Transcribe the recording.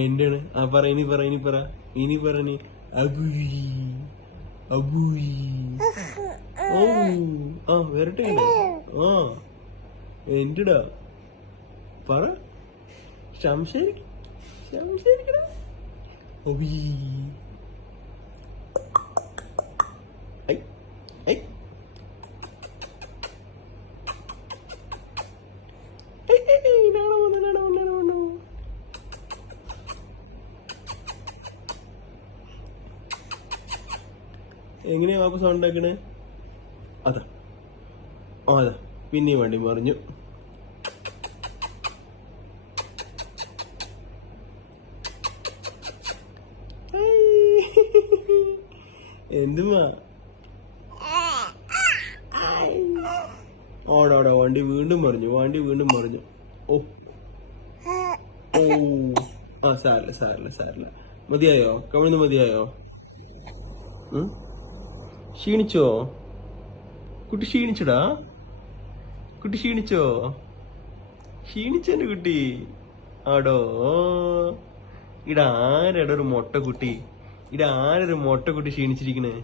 എന്റാണ് ആ പറ ഇനി പറ ഇനി പറ ഇനി പറഞ്ഞ് അഗുയി അഗുയി. ഓ ആ വരട്ടെ ആ എന്റടാ പറ സംസാരിക്കടാ. ഒബീ ഐ ഐ എങ്ങനെയാ വാപ്പ സൗണ്ട് ഉണ്ടാക്കണേ? അതാ അതാ പിന്നെയും വണ്ടി മറിഞ്ഞു. എന്തുമാ ഓടാടാ വണ്ടി വീണ്ടും മറിഞ്ഞു. ഓ ഓ ആ സാരില്ല. മതിയായോ? കവിടുന്ന് മതിയായോ? ക്ഷീണിച്ചോ കുട്ടി? ക്ഷീണിച്ചടാ കുട്ടി? ക്ഷീണിച്ചെന്റെ കുട്ടി ആടോ. ഇടാരട ഒരു മൊട്ട കുട്ടി ക്ഷീണിച്ചിരിക്കണേ?